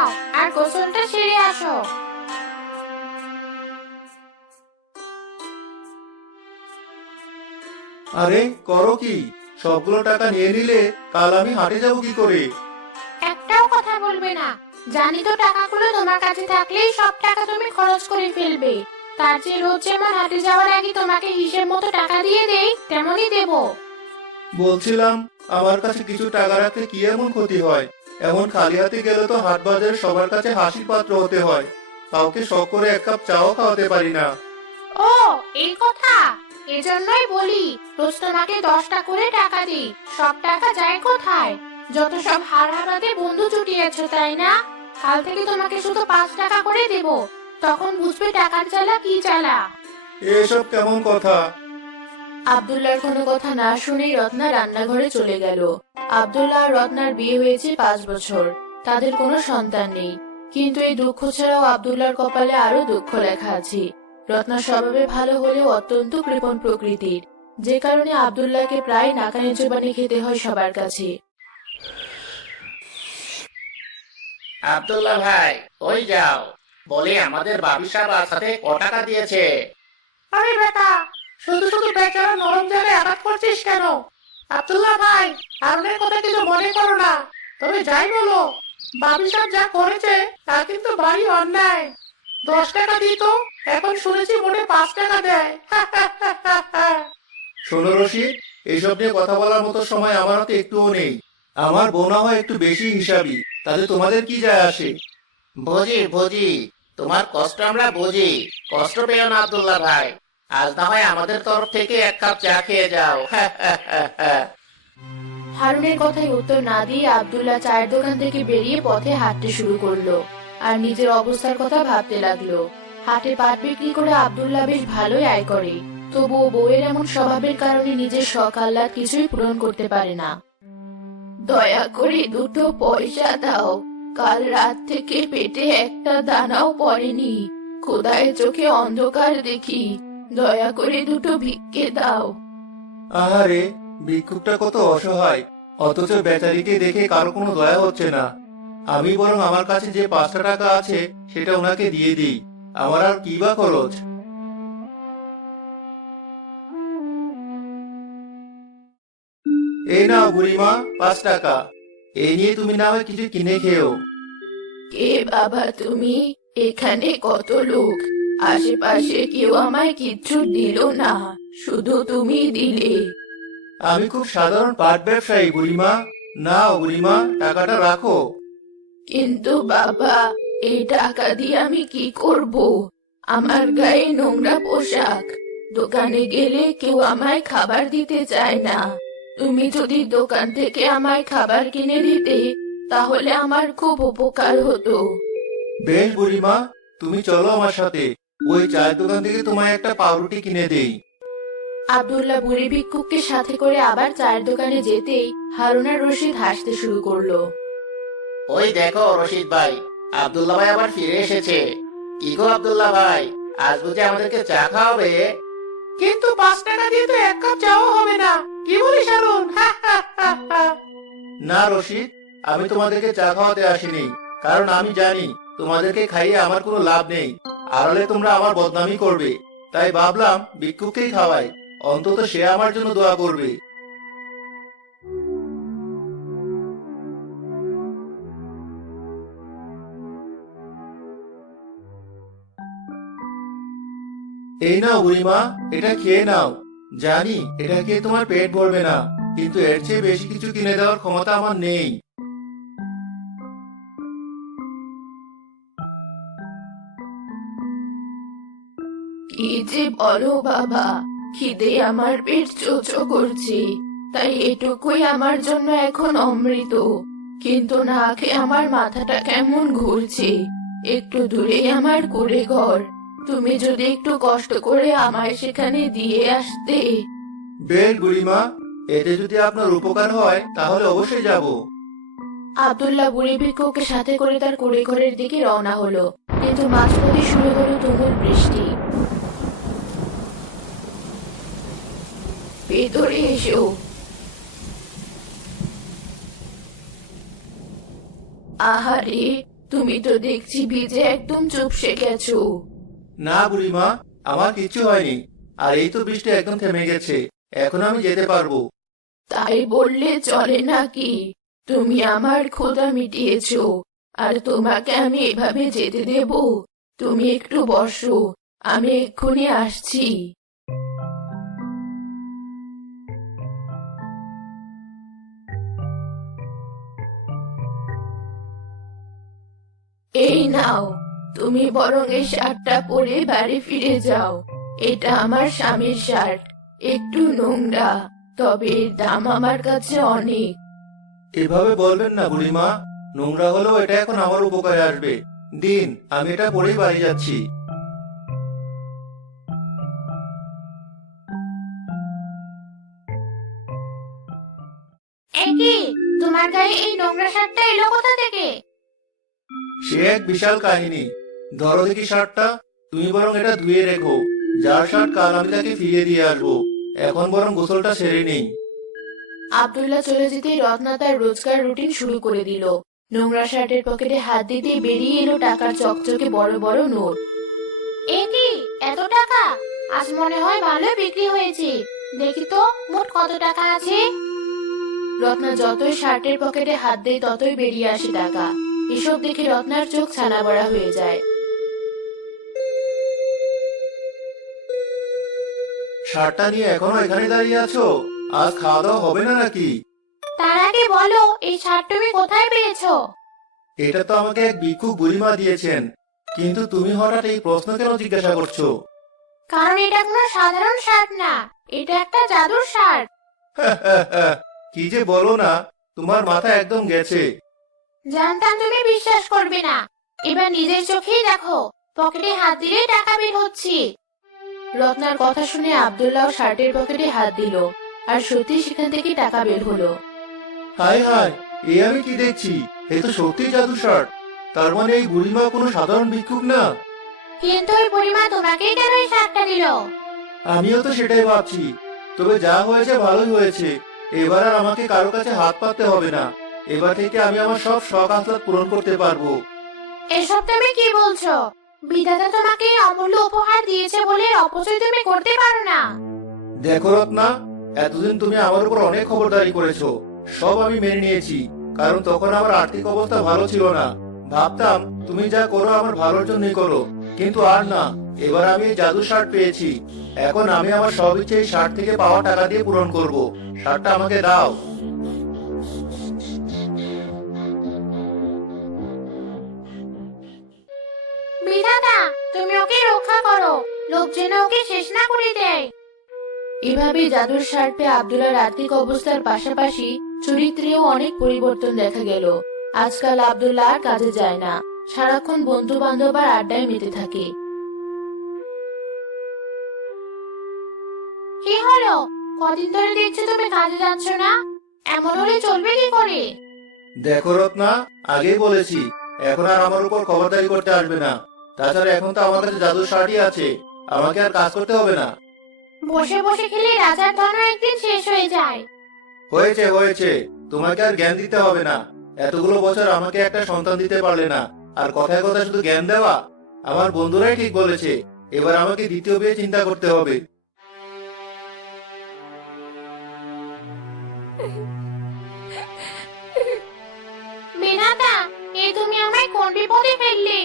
নাও আর গোসলটা সেরে আসো। আরে করো কি? সবগুলো টাকা নিয়ে নিলে কাল আমি হাটে যাব কি করে? একটাও কথা বলবে না। জানি তো টাকাগুলো তোমার কাছে থাকলেই সব টাকা তুমি খরচ করে ফেলবে। তার চেয়ে রোজ যেমন হাটে যাওয়ার আগে তোমাকে হিসেব মতো টাকা দিয়ে দেই তেমনই দেবো। বলছিলাম, আমার কাছে কিছু টাকা রাখতে কি এমন ক্ষতি হয়? এমন খালি হাতে গেলে তো হাট বাজারে সবার কাছে হাসির পাত্র হতে হয়। কাউকে শখ করে এক কাপ চাও খাওয়াতে পারি না। ও, এই কথা। এজন্যই বলি রোজ তোমাকে 10টা করে টাকা দিই। সব টাকা যায় কোথায়? যত সব হারাতে বন্ধু জুটিয়েছো তাই না? কাল থেকে তোমাকে শুধু 5 টাকা করে দেব। তখন বুঝবে টাকার জ্বালা কি জ্বালা। এসব কেমন কথা? আব্দুল্লাহর কোনো কথা না শুনেই রত্না রান্নাঘরে চলে গেল। আব্দুল্লাহ আর রত্নার বিয়ে হয়েছে 5 বছর। তাদের কোনো সন্তান নেই, কিন্তু এই দুঃখ ছাড়াও আব্দুল্লাহর কপালে আরো দুঃখ লেখা আছে। রত্না স্বভাবে ভালো হলেও অত্যন্ত কৃপণ প্রকৃতির, যে কারণে আব্দুল্লাহকে প্রায় নাকানি চোবানি খেতে হয় সবার কাছে। আব্দুল্লাহ ভাই, ওই যাও, বলে আমাদের বাবি সাহেব আজ হাতে ক টাকা দিয়েছে? আরে বেটা, শুধু শুধু বেচারা নরম জায়গায় আঘাত করছিস কেন? আব্দুল্লাহ ভাই, আপনার কথা কিছু মনে করো না। তবে যাই বলো, বাবি সাহেব যা করেছে তা কিন্তু ভারী অন্যায়। 10 টাকা দিত, এখন শুনেছি মোটে 5 টাকা দেয়। শোনো রশিদ, এইসব নিয়ে কথা বলার মতো সময় আমার হাতে একটুও নেই। আমার বোনা হয় একটু বেশি হিসাবি, তাতে তোমাদের কি যায় আসে? বুঝি বুঝি, তোমার কষ্ট আমরা বুঝি। কষ্ট পেও না আব্দুল্লাহ ভাই, আজ না হয় আমাদের তরফ থেকে এক কাপ চা খেয়ে যাও। হারুনের কথায় উত্তর না দিয়ে আব্দুল্লাহ চায়ের দোকান থেকে বেরিয়ে পথে হাঁটতে শুরু করলো আর নিজের অবস্থার কথা ভাবতে লাগলো। হাটে পাট বিক্রি করে আব্দুল্লাহ বেশ ভালোই আয় করে, তবুও বউয়ের এমন স্বভাবের কারণে নিজের শখ আহ্লাদ কিছুই পূরণ করতে পারে না। দয়া করে 2টো পয়সা দাও, কাল রাত থেকে পেটে একটা দানাও পড়েনি, খোদায় চোখে অন্ধকার দেখি, দয়া করে 2টো ভিক্ষে দাও। আহারে, ভিক্ষুকটা কত অসহায়, অথচ বেচারিকে দেখে কারো কোনো দয়া হচ্ছে না। আমি বরং আমার কাছে যে 5টা টাকা আছে সেটা ওনাকে দিয়ে দিই। আমার আর কি বা খরচ। এই নাও বুড়িমা, 5 টাকা। এই নিয়ে তুমি না হয় কিছু কিনে খেও। কে বাবা তুমি? এখানে কত লোক, আশেপাশে কেউ আমায় কিচ্ছু দিল না, শুধু তুমি দিলে। আমি খুব সাধারণ পাট ব্যবসায়ী বুড়িমা। নাও বুড়িমা, টাকাটা রাখো। কিন্তু বাবা, এই টাকা দিয়ে আমি কি করব? আমার গায়ে নোংরা পোশাক, দোকানে গেলে কেউ আমায় খাবার দিতে চায় না। তুমি যদি দোকান থেকে আমায় খাবার কিনে দিতে তাহলে আমার খুব উপকার হতো। বেশ বুড়িমা, তুমি চলো আমার সাথে, ওই চায়ের দোকান থেকে তোমায় একটা পাউরুটি কিনে দেই। আব্দুল্লাহ বুড়ি ভিক্ষুককে সাথে করে আবার চায়ের দোকানে যেতেই হারুন আর রশিদ হাসতে শুরু করলো। ওই দেখো রশিদ ভাই, আব্দুল্লাহ ভাই আবার ফিরে এসেছে। কি গো আব্দুল্লাহ ভাই, আজ বুঝি আমাদেরকে চা খাওয়াবে? কিন্তু 5 টাকা দিয়ে তো এক কাপ চাও হবে না। কি বলিস হারুন? না রশিদ, আমি তোমাদেরকে চা খাওয়াতে আসিনি, কারণ আমি জানি তোমাদেরকে খাইয়ে আমার কোনো লাভ নেই। আড়ালে তোমরা আমার বদনামি করবে, তাই ভাবলাম ভিক্ষুককেই খাওয়াই, অন্তত সে আমার জন্য দোয়া করবে। এই নাও বুড়িমা, এটা খেয়ে নাও। জানি এটা খেয়ে তোমার পেট ভরবে না, কিন্তু এর চেয়ে বেশি কিছু কিনে দেওয়ার ক্ষমতা আমার নেই। কি যে বলো বাবা, খিদে আমার পেট চোচো করছে, তাই এটুকুই আমার জন্য এখন অমৃত। কিন্তু না খেয়ে আমার মাথাটা কেমন ঘুরছে। একটু দূরে আমার কুঁড়ে ঘর, তুমি যদি একটু কষ্ট করে আমায় সেখানে দিয়ে আসতে। বেশ বুড়িমা, এতে যদি আপনার উপকার হয় তাহলে অবশ্যই যাব। আব্দুল্লাহ বুড়ি ভিক্ষুককে সাথে করে তার কুঁড়ে ঘরের দিকে রওনা হলো, কিন্তু মাঝপথে শুরু হলো তুমুল বৃষ্টি। ভেতরে এসো। আহারে, তুমি তো দেখছি ভিজে একদম চুপসে গেছো। না বুড়িমা, আমার কিচ্ছু হয়নি। আর এই তো বৃষ্টি একদম থেমে গেছে, এখন আমি যেতে পারবো। তাই বললে চলে নাকি? তুমি আমার ক্ষুধা মিটিয়েছো, আর তোমাকে আমি এভাবে যেতে দেব? তুমি একটু বসো, আমি এক্ষুনি আসছি। এই নাও, তুমি বরং এই শার্টটা পরে বাড়ি ফিরে যাও। এটা আমার স্বামীর শার্ট, একটু নোংরা, তবে এর দাম আমার কাছে অনেক। এভাবে বলবেন না বুড়িমা, নোংরা হলেও এটা এখন আমার উপকারে আসবে। দিন, আমি এটা পরেই বাড়ি যাচ্ছি। একি, তোমার গায়ে এই নোংরা শার্টটা এলো কোথা থেকে? সে এক বিশাল কাহিনী। ধরো দেখি শার্টটা, তুমি বরং এটা ধুয়ে রেখো। যার শার্ট কাল আমি তাকে ফিরিয়ে দিয়ে আসবো। এখন বরং গোসলটা সেরে নেই। আব্দুল্লাহ চলে যেতেই রত্না তার রোজকার রুটিন শুরু করে দিল। নোংরা শার্টের পকেটে হাত দিতেই বেরিয়ে এলো টাকার চকচকে বড় বড় নোট। এ কি, এত টাকা? আজ মনে হয় ভালো বিক্রি হয়েছে। দেখি তো মোট কত টাকা আছে। রত্না যতই শার্টের পকেটে হাত দেয় ততই বেরিয়ে আসে টাকা। এসব দেখে রত্নার চোখ ছানাবড়া হয়ে যায়। শার্টটা নিয়ে এখনো এখানে দাঁড়িয়ে আছো? আজ খাওয়া দাওয়া হবে না নাকি? তার আগে বলো, এই শার্ট তুমি কোথায় পেয়েছো? এটা তো আমাকে এক ভিক্ষুক বুড়িমা দিয়েছেন। কিন্তু তুমি হঠাৎ এই প্রশ্ন কেন জিজ্ঞাসা করছো? কারণ এটা কোনো সাধারণ শার্ট না, এটা একটা জাদুর শার্ট। কি যে বলো না, তোমার মাথা একদম গেছে। জানতাম তুমি বিশ্বাস করবে না। এবার নিজের চোখেই দেখো, পকেটে হাত দিলেই টাকা বের হচ্ছে। রত্নার কথা শুনে আব্দুল্লাহ শার্টের পকেটে হাত দিল, আর সত্যি সেখান থেকে টাকা বের হলো। হায় হায়, এ আমি কি দেখছি? এ তো সত্যি জাদু শার্ট। তার মানে এই বুড়িমা কোনো সাধারণ ভিক্ষুক না। কিন্তু ওই বুড়িমা তোমাকেই কেন এই শার্টটা দিল? আমিও তো সেটাই ভাবছি। তবে যা হয়েছে ভালোই হয়েছে। এবার আর আমাকে কারো কাছে হাত পাততে হবে না। এবার থেকে আমি আমার সব শখ আহ্লাদ পূরণ করতে পারবো। এসব তুমি কি বলছো? বিধাতা তোমাকে এই অমূল্য উপহার দিয়েছে বলে অপচয় তুমি করতে পারো না। দেখো রত্না, এতদিন তুমি আমার উপর অনেক খবরদারি করেছো। সব আমি মেনে নিয়েছি, কারণ তখন আমার আর্থিক অবস্থা ভালো ছিল না। ভাবতাম তুমি যা করো আমার ভালোর জন্যই করো, কিন্তু আর না। এবার আমি এই জাদু শার্ট পেয়েছি। এখন আমি আমার সব ইচ্ছে এই শার্ট থেকে পাওয়া টাকা দিয়ে পূরণ করব। শার্টটা আমাকে দাও। বিধাতা, তুমি ওকে রক্ষা করো, লোক যেন ওকে শেষ না করে দেয়। এভাবে জাদুর শার্ট পেয়ে আব্দুল্লাহর আর্থিক অবস্থার পাশাপাশি চরিত্রেও অনেক পরিবর্তন দেখা গেল। আজকাল আব্দুল্লাহ আর কাজে যায় না, সারাক্ষণ বন্ধু বান্ধব আর আড্ডায় মেতে থাকে। কি হলো, কদিন ধরে দেখছি তুমি কাজে যাচ্ছ না? এমন হলে চলবে কি করে? দেখো রত্না, আগেই বলেছি, এখন আর আমার উপর খবরদারি করতে আসবে না। তাছাড়া এখন তো আমার কাছে জাদুর শাড়ি আছে, আমাকে আর কাজ করতে হবে না। বসে বসে খেলে রাজার ধন একদিন শেষ হয়ে যায়। হয়েছে হয়েছে, তোমাকে আর জ্ঞান দিতে হবে না। এতগুলো বছর আমাকে একটা সন্তান দিতে পারলে না, আর কথায় কথায় শুধু জ্ঞান দেওয়া। আমার বন্ধুরাই ঠিক বলেছে, এবার আমাকে দ্বিতীয় বিয়ে চিন্তা করতে হবে। বিধাতা, এই তুমি আমায় কোন বিপদে ফেললে?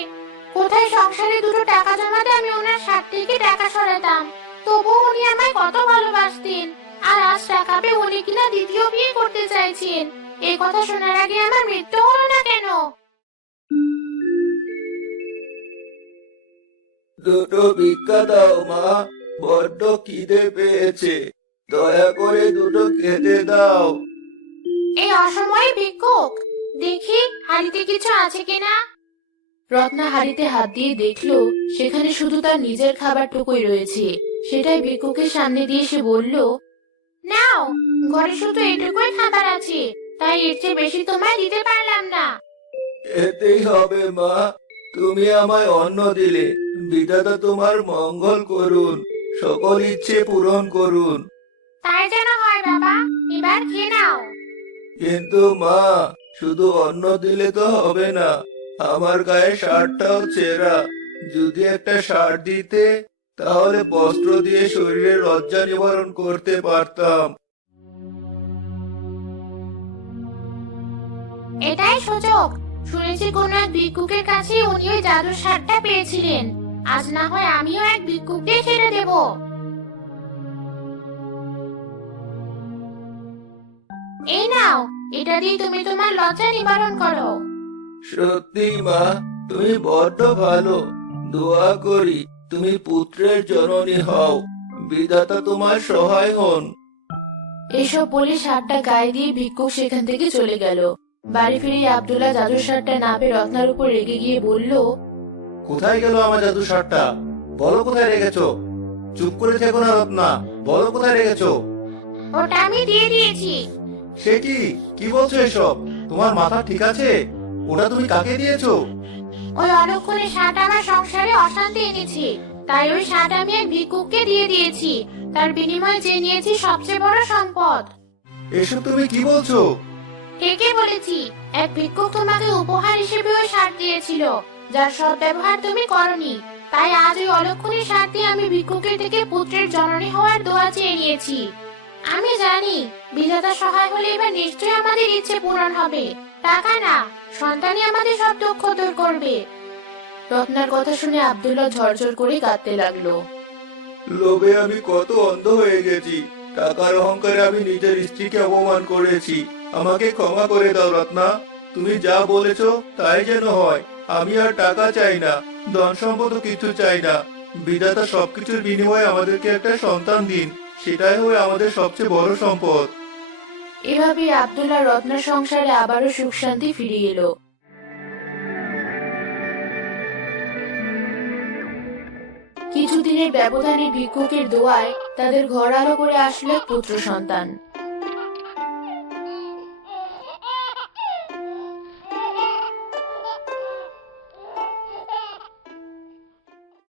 কোথায় সংসারে দুটো টাকা জমাতে আমি ওনার শার্ট থেকে টাকা সরাতাম, তবুও উনি আমায় কত ভালোবাসতেন। আর আজ টাকা পেয়ে উনি কিনা দ্বিতীয় বিয়ে করতে চাইছেন। এই কথা শোনার আগে আমার মৃত্যু হলো না কেন? দুটো ভিক্ষা দাও মা, বড্ড খিদে পেয়েছে। দয়া করে দুটো খেতে দাও। এই অসময়ে ভিক্ষুক, দেখি হাড়িতে কিছু আছে কিনা। রত্না হাড়িতে হাত দিয়ে দেখলো সেখানে শুধু তার নিজের খাবারটুকুই রয়েছে। সেটাই ভিক্ষুকের সামনে দিয়ে সে বলল, নাও, ঘরে শুধু এটুকুই খাবার আছে, তাই এর চেয়ে বেশি তোমায় দিতে পারলাম না। এতেই হবে মা, তুমি আমায় অন্ন দিলে। বিধাতা তোমার মঙ্গল করুন, সকল ইচ্ছে পূরণ করুন। তাই যেন হয় বাবা, এবার খেয়ে নাও। কিন্তু মা, শুধু অন্ন দিলে তো হবে না, আমার গায়ে শার্টটাও ছেঁড়া। যদি একটা শার্ট দিতে তাহলে বস্ত্র দিয়ে শরীরের লজ্জা নিবারণ করতে পারতাম। এটাই সুযোগ। শুনেছি কোন এক ভিক্ষুকের কাছে উনি ওই জাদুর সারটা পেয়েছিলেন। আজ না হয় আমিও এক ভিক্ষুককে ছেড়ে দেব। এই নাও, এটা দিয়ে তুমি তোমার লজ্জা নিবারণ করো। সত্যি মা, তুমি বড্ড ভালো। দোয়া করি তুমি পুত্রের জননী হও, বিধাতা তোমার সহায় হন। এসব বলে সারটা গায়ে দিয়ে ভিক্ষুক সেখান থেকে চলে গেল। বাড়ি ফিরে আব্দুল্লাহ জাদুর সারটা না পেয়ে রত্নার উপর রেগে গিয়ে বলল, কোথায় গেল আমার জাদু শার্টটা? বলো কোথায় রেখেছো? চুপ করে থেকো না রত্না, বলো কোথায় রেখেছো? ওটা আমি দিয়ে দিয়েছি। সে কি, কি বলছো এসব? তোমার মাথা ঠিক আছে? ওটা তুমি কাকে দিয়েছো? ওই অলক্ষণে সারটা আমার সংসারে অশান্তি এনেছি, তাই ওই সার আমি এক ভিক্ষুককে দিয়ে দিয়েছি। তার বিনিময়ে চেয়ে নিয়েছি সবচেয়ে বড় সম্পদ। এসব তুমি কি বলছো? ঠিকই বলেছি। এক ভিক্ষুক তোমাকে উপহার হিসেবে ওই সার দিয়েছিল, যার সৎ ব্যবহার তুমি করনি। তাই আজ ওই অলক্ষণে সার দিয়ে আমি ভিক্ষুকের থেকে পুত্রের জননী হওয়ার দোয়া চেয়ে নিয়েছি। আমি জানি বিধাতা সহায় হলে এবার নিশ্চয়ই আমাদের ইচ্ছে পূরণ হবে। টাকা না, সন্তানই আমাদের সব দুঃখ দূর করবে। রত্নার কথা শুনে আব্দুল্লাহ ঝরঝর করে কাঁদতে লাগলো। লোভে আমি কত অন্ধ হয়ে গেছি। টাকার অহংকারে আমি নিজের স্ত্রীকে অপমান করেছি। আমাকে ক্ষমা করে দাও রত্না। তুমি যা বলেছো তাই যেন হয়। আমি আর টাকা চাই না, ধন সম্পদও কিছু চাই না। বিধাতা সবকিছুর বিনিময়ে আমাদেরকে একটা সন্তান দিন, সেটাই হয় আমাদের সবচেয়ে বড় সম্পদ। এভাবে আব্দুল্লাহ রত্নার সংসারে আবারও সুখ শান্তি ফিরে এলো। কিছুদিনের ব্যবধানে ভিক্ষুকের দোয়ায় তাদের ঘর আলো করে আসলো এক পুত্র সন্তান।